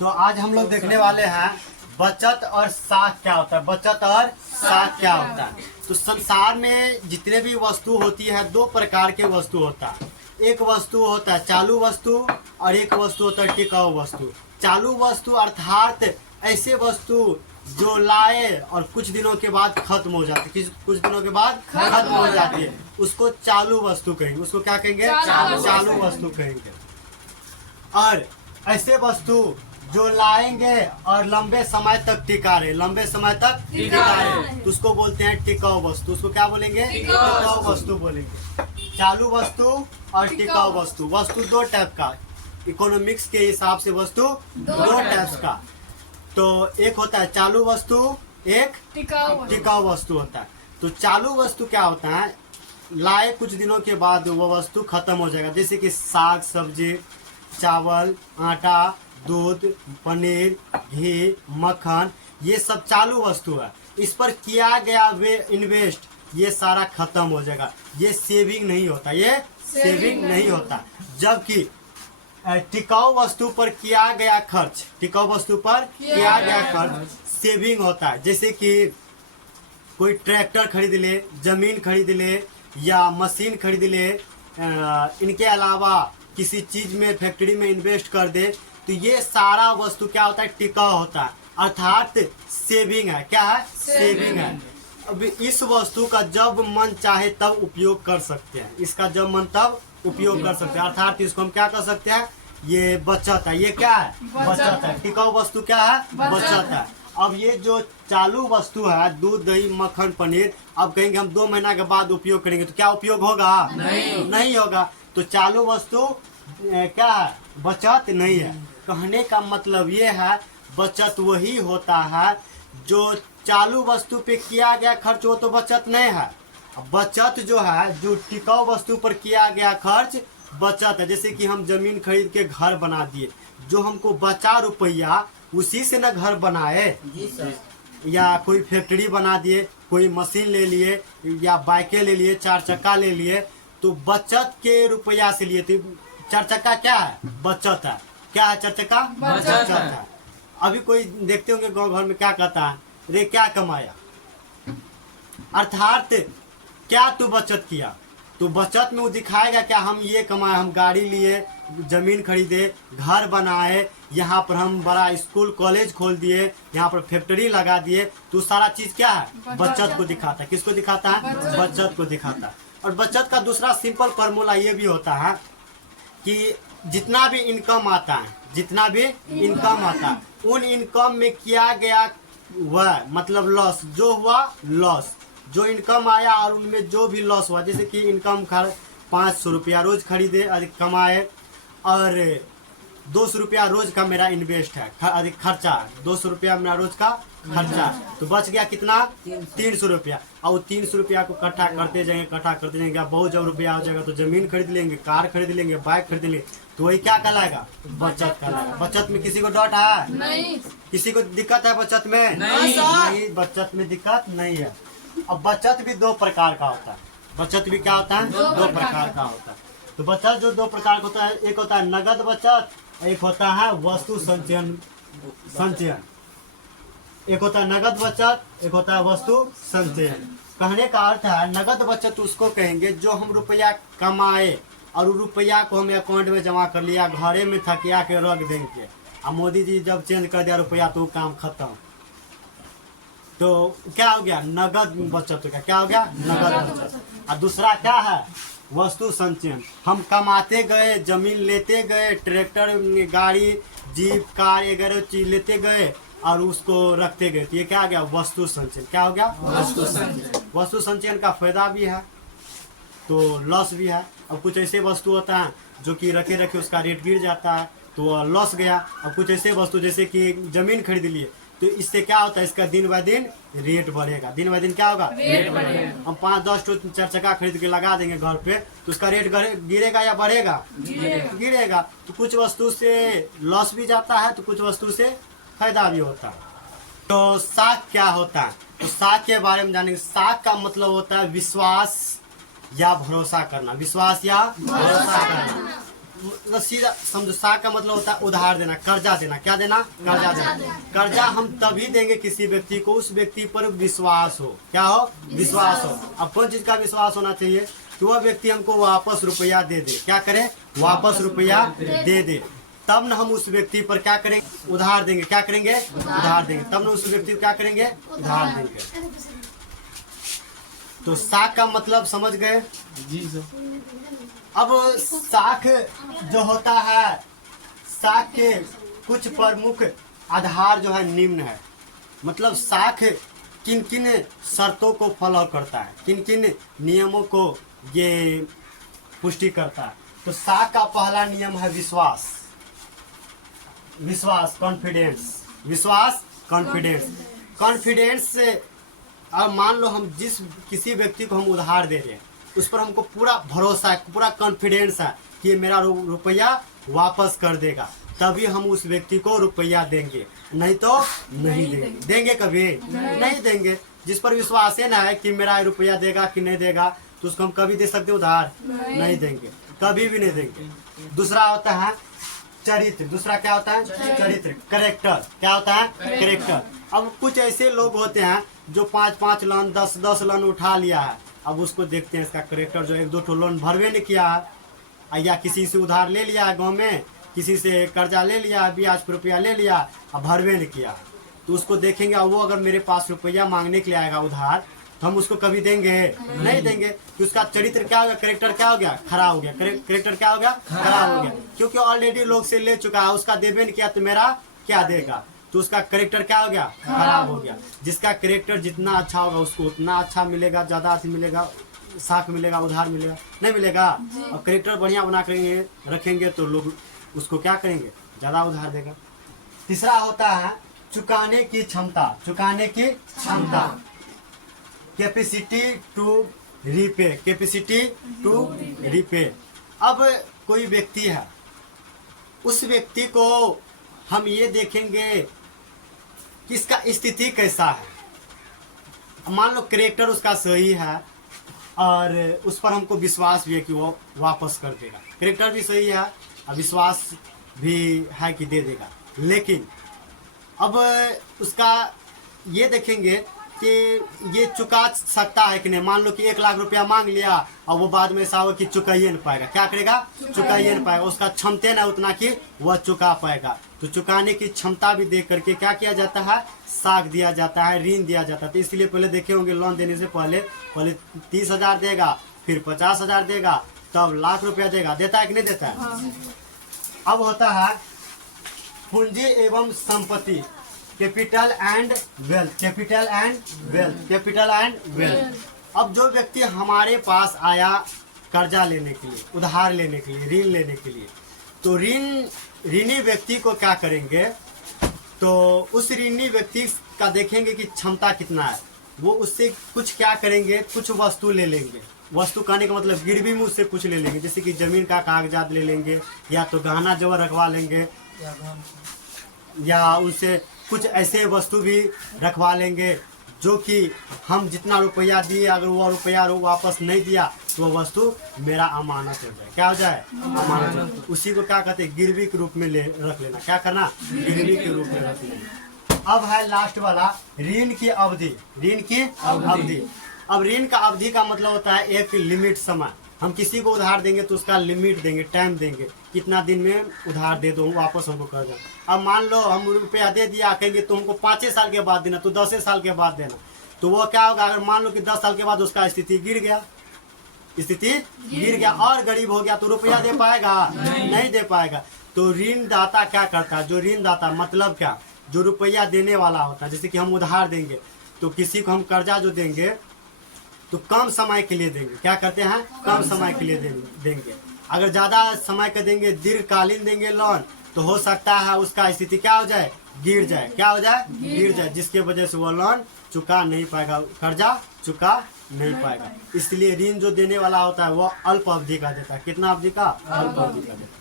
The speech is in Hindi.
तो आज हम लोग देखने वाले हैं बचत और साख क्या होता है। बचत और साख क्या होता है। तो संसार में जितने भी वस्तु होती है दो प्रकार के वस्तु होता है। एक वस्तु होता है चालू वस्तु और एक वस्तु होता है टिकाऊ वस्तु। चालू वस्तु अर्थात ऐसे वस्तु जो लाए और कुछ दिनों के बाद खत्म हो जाती है, कुछ दिनों के बाद खत्म हो जाती है, उसको चालू वस्तु कहेंगे। उसको क्या कहेंगे? चालू वस्तु कहेंगे। और ऐसे वस्तु जो लाएंगे और लंबे समय तक टिका रहे, लंबे समय तक टिका रहे, तो उसको बोलते हैं टिकाऊ वस्तु। उसको क्या बोलेंगे? टिकाऊ वस्तु बोलेंगे। चालू वस्तु और टिकाऊ वस्तु। वस्तु दो टाइप का, इकोनॉमिक्स के हिसाब से वस्तु दो टाइप्स का। तो एक होता है चालू वस्तु, एक टिकाऊ वस्तु होता है। तो चालू वस्तु क्या होता है? लाए कुछ दिनों के बाद वो वस्तु खत्म हो जाएगा, जैसे कि साग सब्जी, चावल, आटा, दूध, पनीर, घी, मक्खन, ये सब चालू वस्तु है। इस पर किया गया वे इन्वेस्ट ये सारा खत्म हो जाएगा। ये सेविंग नहीं होता, ये सेविंग नहीं होता। जबकि टिकाऊ वस्तु पर किया गया खर्च, टिकाऊ वस्तु पर किया गया खर्च सेविंग होता है। जैसे कि कोई ट्रैक्टर खरीद ले, जमीन खरीद ले या मशीन खरीद ले, इनके अलावा किसी चीज में फैक्ट्री में इन्वेस्ट कर दे, तो ये सारा वस्तु क्या होता है? टिकाऊ होता है, अर्थात सेविंग है। क्या है? सेविंग है। अब इस वस्तु का जब मन चाहे तब उपयोग कर सकते हैं। इसका जब मन तब उपयोग कर सकते हैं, अर्थात इसको हम क्या कर सकते हैं? ये बचत है। ये क्या है? बचत है। टिकाऊ वस्तु क्या है? बचत है। अब ये जो चालू वस्तु है, दूध, दही, मक्खन, पनीर, अब कहेंगे हम 2 महीना के बाद उपयोग करेंगे, तो क्या उपयोग होगा? नहीं होगा। तो चालू वस्तु क्या है? बचत नहीं है। कहने का मतलब ये है, बचत वही होता है जो चालू वस्तु पे किया गया खर्च, वो तो बचत नहीं है। बचत जो है, जो टिकाऊ वस्तु पर किया गया खर्च बचत है। जैसे कि हम जमीन खरीद के घर बना दिए, जो हमको बचा रुपया उसी से न घर बनाए, या कोई फैक्ट्री बना दिए, कोई मशीन ले लिए या बाइकें ले लिए, 4 चक्का ले लिए, तो बचत के रुपया से लिए। तो 4 चक्का क्या है? बचत है। क्या है 4 चक्का? बचत है। अभी कोई देखते होंगे गांव घर में क्या कहता है, रे क्या कमाया, अर्थात क्या तू बचत किया। तो बचत में वो दिखाएगा क्या? हम ये कमाए, हम गाड़ी लिए, जमीन खरीदे, घर बनाए, यहाँ पर हम बड़ा स्कूल कॉलेज खोल दिए, यहाँ पर फैक्ट्री लगा दिए, तो सारा चीज क्या है? बचत को दिखाता है। किसको दिखाता है? बचत को दिखाता है। और बचत का दूसरा सिंपल फॉर्मूला ये भी होता है कि जितना भी इनकम आता है, जितना भी इनकम आता है, उन इनकम में किया गया वह मतलब लॉस, जो हुआ लॉस, जो इनकम आया और उनमें जो भी लॉस हुआ, जैसे कि इनकम 500 रुपया रोज खरीदे अधिक कमाए और 200 रुपया रोज का मेरा इन्वेस्ट है, अधिक खर्चा 200 रुपया मेरा रोज का खर्चा, तो बच गया कितना? 300 रुपया। और 300 रुपया को इकट्ठा करते जाएंगे, बहुत जब रुपया हो जाएगा तो जमीन खरीद लेंगे, कार खरीद लेंगे, बाइक खरीद लेंगे, तो वही क्या कहलाएगा? बचत कहलाएगा। बचत में किसी को डर है? नहीं। किसी को दिक्कत है बचत में? नहीं, बचत में दिक्कत नहीं है। अब बचत भी 2 प्रकार का होता है। बचत भी क्या होता है? 2 प्रकार का होता है। तो बचत जो 2 प्रकार का होता है, एक होता है नगद बचत, एक होता है वस्तु संचयन। एक होता है नगद बचत, एक होता है वस्तु संचयन। कहने का अर्थ है नगद बचत उसको कहेंगे जो हम रुपया कमाए और रुपया को हम अकाउंट में जमा कर लिया, घरे में थकिया के रख देंगे, और मोदी जी जब चेंज कर दिया रुपया तो काम खत्म। तो क्या हो गया? नगद बचत हो गया। क्या हो गया? नगद बचत। और दूसरा क्या है? वस्तु संचयन। हम कमाते गए, जमीन लेते गए, ट्रैक्टर, गाड़ी, जीप, कार वगैरह चीज लेते गए और उसको रखते गए, तो ये क्या आ गया? वस्तु संचयन। क्या हो गया? वस्तु संचयन। वस्तु संचयन का फायदा भी है तो लॉस भी है। अब कुछ ऐसे वस्तु होता है जो कि रखे रखे उसका रेट गिर जाता है तो लॉस गया। अब कुछ ऐसे वस्तु जैसे कि जमीन खरीद लिए, तो इससे क्या होता है? इसका दिन ब दिन रेट बढ़ेगा। दिन ब दिन क्या होगा? रेट बढ़ेगा। हम 5-10 तो 4 चक्का खरीद के लगा देंगे घर पे, तो उसका रेट गिरेगा या बढ़ेगा? गिरेगा। तो कुछ वस्तु से लॉस भी जाता है तो कुछ वस्तु से फायदा भी होता है। तो साख क्या होता है? तो साख के बारे में जानेंगे। साख का मतलब होता है विश्वास या भरोसा करना। विश्वास या भरोसा करना। मतलब सीधा समझो, सा का मतलब होता है उधार देना, कर्जा देना। क्या देना? कर्जा देना। कर्जा हम तभी देंगे किसी व्यक्ति को, उस व्यक्ति पर विश्वास हो। क्या हो? विश्वास हो। अब कौन चीज का विश्वास होना चाहिए? कि वह व्यक्ति हमको वापस रुपया दे दे। क्या करे? वापस रुपया दे दे। तब न हम उस व्यक्ति पर क्या करेंगे? उधार देंगे। क्या करेंगे? उधार देंगे। तब न उस व्यक्ति को क्या करेंगे? उधार देंगे। तो साख का मतलब समझ गए? जी सर। अब साख जो होता है, साख के कुछ प्रमुख आधार जो है निम्न है। मतलब साख किन किन शर्तों को फॉलो करता है, किन किन नियमों को ये पुष्टि करता है। तो साख का पहला नियम है विश्वास। विश्वास, कॉन्फिडेंस। विश्वास, कॉन्फिडेंस। कॉन्फिडेंस से अब मान लो हम किसी व्यक्ति को हम उधार दे रहे हैं, उस पर हमको पूरा भरोसा है, पूरा कॉन्फिडेंस है कि ये मेरा रुपया वापस कर देगा, तभी हम उस व्यक्ति को रुपया देंगे, नहीं तो नहीं देंगे। देंगे कभी? नहीं देंगे। जिस पर विश्वास है ना है कि मेरा रुपया देगा कि नहीं देगा, तो उसको हम कभी दे सकते उधार? नहीं देंगे, कभी भी नहीं देंगे। दूसरा होता है चरित्र। दूसरा क्या होता है? चरित्र, करेक्टर। क्या होता है? करेक्टर। अब कुछ ऐसे लोग होते हैं जो 5-5 लोन 10-10 लोन उठा लिया है, अब उसको देखते हैं इसका करेक्टर जो 1-2 लोन भरवे नहीं किया है, या किसी से उधार ले लिया है, गाँव में किसी से कर्जा ले लिया, ब्याज पर रुपया ले लिया, अब भरवे नहीं किया, तो उसको देखेंगे। अब वो अगर मेरे पास रुपया मांगने के लिए आएगा उधार, तो हम उसको कभी देंगे? नहीं देंगे। तो उसका चरित्र क्या हो गया? करेक्टर क्या हो गया? खराब हो गया। करेक्टर क्या हो गया? खराब हो गया। क्योंकि ऑलरेडी लोग से ले चुका है, उसका देवे नहीं किया तो मेरा क्या देगा? तो उसका करेक्टर क्या हो गया? खराब हो गया। जिसका करेक्टर जितना अच्छा होगा उसको उतना अच्छा मिलेगा, ज्यादा अच्छा मिलेगा, साख मिलेगा, उधार मिलेगा, नहीं मिलेगा। अब करेक्टर बढ़िया बना करेंगे, रखेंगे तो लोग उसको क्या करेंगे? ज्यादा उधार देगा। तीसरा होता है चुकाने की क्षमता। चुकाने की क्षमता, capacity to repay. Capacity to repay. अब कोई व्यक्ति है, उस व्यक्ति को हम ये देखेंगे कि इसका स्थिति कैसा है। मान लो करेक्टर उसका सही है और उस पर हमको विश्वास भी है कि वो वापस कर देगा। करेक्टर भी सही है और विश्वास भी है कि दे देगा। लेकिन अब उसका ये देखेंगे कि ये चुका सकता है कि नहीं। मान लो कि 1 लाख रुपया मांग लिया और वो बाद में ऐसा हो कि चुकाइए नहीं पाएगा। क्या करेगा? चुकाइए नहीं पाएगा। उसका क्षमता ना उतना कि वह चुका पाएगा। तो चुकाने की क्षमता भी देख करके क्या किया जाता है? साख दिया जाता है, ऋण दिया जाता है। तो इसलिए पहले देखे होंगे लोन देने से पहले 30,000 देगा, फिर 50,000 देगा, तब लाख रुपया देगा। देता है कि नहीं देता है? अब होता है पूंजी एवं संपत्ति। Capital and wealth. Capital and wealth. Capital and wealth. अब जो व्यक्ति हमारे पास आया कर्जा लेने के लिए, उधार लेने के लिए, ऋण लेने के लिए, तो ऋणी व्यक्ति को क्या करेंगे? तो उस ऋणी व्यक्ति का देखेंगे कि क्षमता कितना है। वो उससे कुछ क्या करेंगे? कुछ वस्तु ले लेंगे। वस्तु कहने का मतलब गिरवी में उससे कुछ ले लेंगे, जैसे कि जमीन का कागजात ले लेंगे, या तो गहना जवर रखवा लेंगे, या उनसे कुछ ऐसे वस्तु भी रखवा लेंगे जो कि हम जितना रुपया दिए, अगर वो रुपया वापस नहीं दिया तो वो वस्तु मेरा अमानत हो जाए। क्या हो जाए? अमानत। उसी को क्या कहते हैं? गिरवी के रूप में रख लेना। क्या करना? गिरवी के रूप में रख लेना। अब है लास्ट वाला ऋण की अवधि। ऋण की अवधि। अब ऋण का अवधि का मतलब होता है एक लिमिट समय। हम किसी को उधार देंगे तो उसका लिमिट देंगे, टाइम देंगे, कितना दिन में उधार दे दो, वापस हमको कर दो। अब मान लो हम रुपया दे दिया, कहेंगे तो हमको 5 साल के बाद देना, तो 10 साल के बाद देना। तो वो क्या होगा? अगर मान लो कि 10 साल के बाद उसका स्थिति गिर गया, स्थिति गिर गया और गरीब हो गया, तो रुपया दे पाएगा? नहीं दे पाएगा। तो ऋणदाता क्या करता है? जो ऋणदाता मतलब क्या? जो रुपया देने वाला होता है। जैसे कि हम उधार देंगे तो किसी को हम कर्जा जो देंगे तो कम समय के लिए देंगे। क्या करते हैं? कम समय के लिए देंगे। अगर ज्यादा समय का देंगे, दीर्घकालीन देंगे लोन, तो हो सकता है उसका स्थिति क्या हो जाए? गिर जाए। क्या हो जाए? गिर जाए, जिसके वजह से वो लोन चुका नहीं पाएगा, कर्जा चुका नहीं पाएगा। इसलिए ऋण जो देने वाला होता है वो अल्प अवधि का देता है। कितना अवधि का? अल्प अवधि का देता है।